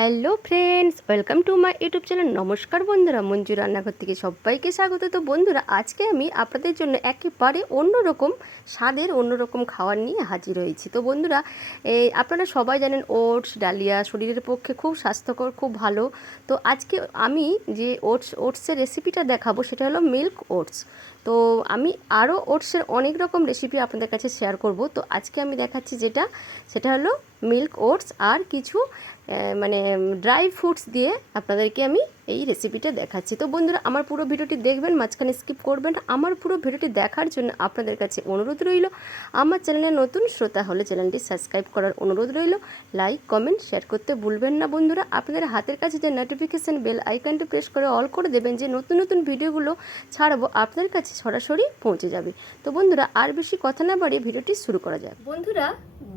Hello friends, welcome to my YouTube channel. নমস্কার বন্ধুরা, মঞ্জু রান্নাঘর থেকে সবাইকে স্বাগত। তো বন্ধুরা, আজকে আমি আপনাদের জন্য একেবারে অন্যরকম স্বাদের অন্যরকম খাবার নিয়ে হাজির হয়েছি। তো বন্ধুরা, আপনারা সবাই জানেন ওটস ডালিয়া শরীরের পক্ষে খুব স্বাস্থ্যকর, খুব ভালো। তো আজকে আমি যে ওটসের রেসিপিটা দেখাবো সেটা হলো মিল্ক ওটস। তো আমি আরও ওটসের অনেক রকম রেসিপি আপনাদের কাছে শেয়ার করব। তো আজকে আমি দেখাচ্ছি সেটা হলো মিল্ক ওটস আর কিছু মানে ড্রাই ফ্রুটস দিয়ে আপনাদেরকে আমি এই রেসিপিটা দেখাচ্ছি। তো বন্ধুরা, আমার পুরো ভিডিওটি দেখবেন, মাঝখানে স্কিপ করবেন না। আমার পুরো ভিডিওটি দেখার জন্য আপনাদের কাছে অনুরোধ রইল। আমার চ্যানেলে নতুন শ্রোতা হলে চ্যানেলটি সাবস্ক্রাইব করার অনুরোধ রইল। লাইক কমেন্ট শেয়ার করতে ভুলবেন না বন্ধুরা। আপনাদের হাতের কাছে যে নোটিফিকেশান বেল আইকনটি প্রেস করে অল করে দেবেন, যে নতুন নতুন ভিডিওগুলো ছাড়বো আপনাদের কাছে সরাসরি পৌঁছে যাবে। তো বন্ধুরা, আর বেশি কথা না বাড়িয়ে ভিডিওটি শুরু করা যাক। বন্ধুরা,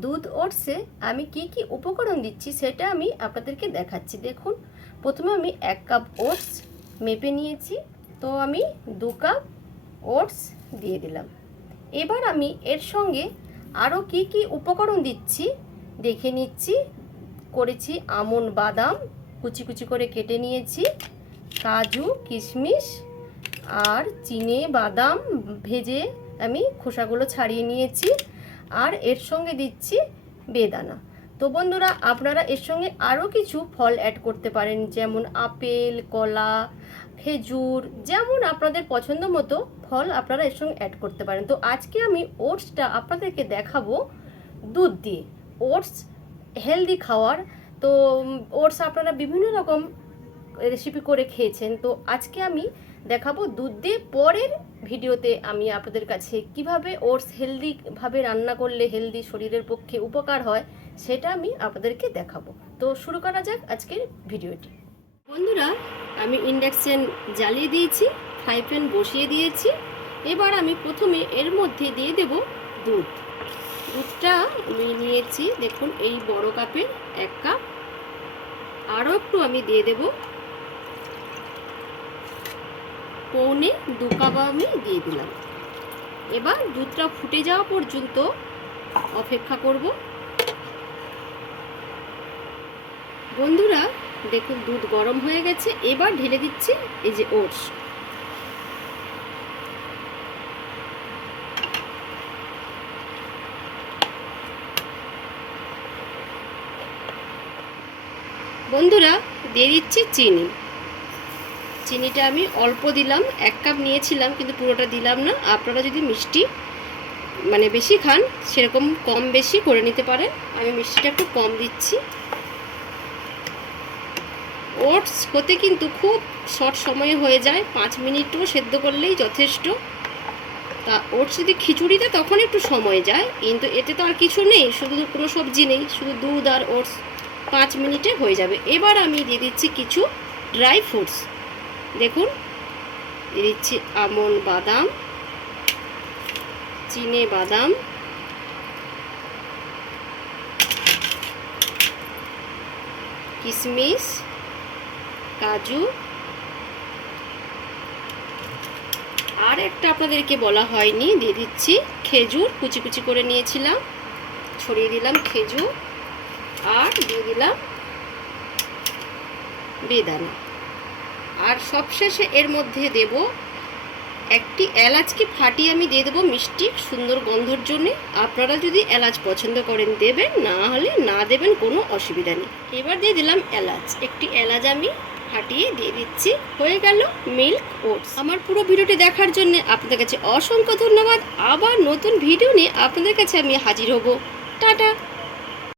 দুধ ওটসে আমি কি কি উপকরণ দিচ্ছি সেটা আমি আপনাদেরকে দেখাচ্ছি। দেখুন, প্রথমে আমি 1 কাপ ওটস মেপে নিয়েছি। তো আমি 2 কাপ ওটস দিয়ে দিলাম। এবার আমি এর সঙ্গে আরও কি কি উপকরণ দিচ্ছি দেখে নিচ্ছি। করেছি আমন্ড বাদাম কুচি কুচি করে কেটে নিয়েছি, কাজু কিশমিশ আর চিনে বাদাম ভেজে আমি খোসাগুলো ছাড়িয়ে নিয়েছি। আর এর সঙ্গে দিচ্ছি বেদানা। তো বন্ধুরা, আপনারা এর সঙ্গে আরও কিছু ফল অ্যাড করতে পারেন, যেমন আপেল, কলা, খেজুর, যেমন আপনাদের পছন্দ মতো ফল আপনারা এর সঙ্গে অ্যাড করতে পারেন। তো আজকে আমি ওটসটা আপনাদেরকে দেখাবো দুধ দিয়ে। ওটস হেলদি খাওয়ার। তো ওটস আপনারা বিভিন্ন রকম রেসিপি করে খেয়েছেন, তো আজকে আমি দেখাবো দুধ দিয়ে। পরের ভিডিওতে আমি আপনাদের কাছে কিভাবে ওটস হেলদিভাবে রান্না করলে হেলদি শরীরের পক্ষে উপকার হয় সেটা আমি আপনাদেরকে দেখাবো। তো শুরু করা যাক আজকের ভিডিওটি। বন্ধুরা, আমি ইন্ডাকশন জ্বালিয়ে দিয়েছি, ফ্রাই প্যান বসিয়ে দিয়েছি। এবার আমি প্রথমে এর মধ্যে দিয়ে দেব দুধ। দুধটা আমি নিয়েছি, দেখুন এই বড় কাপের 1 কাপ। আরও একটু আমি দিয়ে দেব, পৌনে 2 কাপ আমি দিয়ে দিলাম। এবার দুধটা ফুটে যাওয়া পর্যন্ত অপেক্ষা করব। বন্ধুরা, দেখুন দুধ গরম হয়ে গেছে। এবার ঢেলে দিচ্ছি এই যে ওটস। বন্ধুরা, দিয়ে দিচ্ছি চিনি। চিনিটা আমি অল্প দিলাম, 1 কাপ নিয়েছিলাম কিন্তু পুরোটা দিলাম না। আপনারা যদি মিষ্টি বেশি খান সেরকম কম বেশি করে নিতে পারেন। আমি মিষ্টিটা একটু কম দিচ্ছি। ওটস হতে কিন্তু খুব শর্ট সময়ে হয়ে যায়, 5 মিনিটও সেদ্ধ করলেই যথেষ্ট। তা ওটস যদি খিচুড়িতে তখন একটু সময় যায়, কিন্তু এতে তো আর কিছু নেই, শুধু কোনো সবজি নেই, শুধু দুধ আর ওটস, 5 মিনিটে হয়ে যাবে। এবার আমি দিয়ে দিচ্ছি কিছু ড্রাই ফ্রুটস। দেখুন, দিয়ে দিচ্ছি আমন্ড বাদাম, চিনে বাদাম, কিশমিশ, কাজু, আর একটা আপনাদেরকে বলা হয়নি, দিয়ে দিচ্ছি খেজুর কুচি কুচি করে নিয়েছিলাম, ছড়িয়ে দিলাম খেজুর। আর দিয়ে দিলাম বেদানা। আর সবশেষে এর মধ্যে দেব একটি এলাচকে ফাটিয়ে আমি দিয়ে দেবো মিষ্টি সুন্দর গন্ধর জন্য। আপনারা যদি এলাচ পছন্দ করেন দেবেন, না হলে না দেবেন, কোনো অসুবিধা নেই। এবার দিয়ে দিলাম এলাচ, একটি এলাচ আমি ফাটিয়ে দিয়ে দিচ্ছি। হয়ে গেল মিল্ক ওটস। আমার পুরো ভিডিওটি দেখার জন্য আপনাদের কাছে অসংখ্য ধন্যবাদ। আবার নতুন ভিডিও নিয়ে আপনাদের কাছে আমি হাজির হব। টাটা।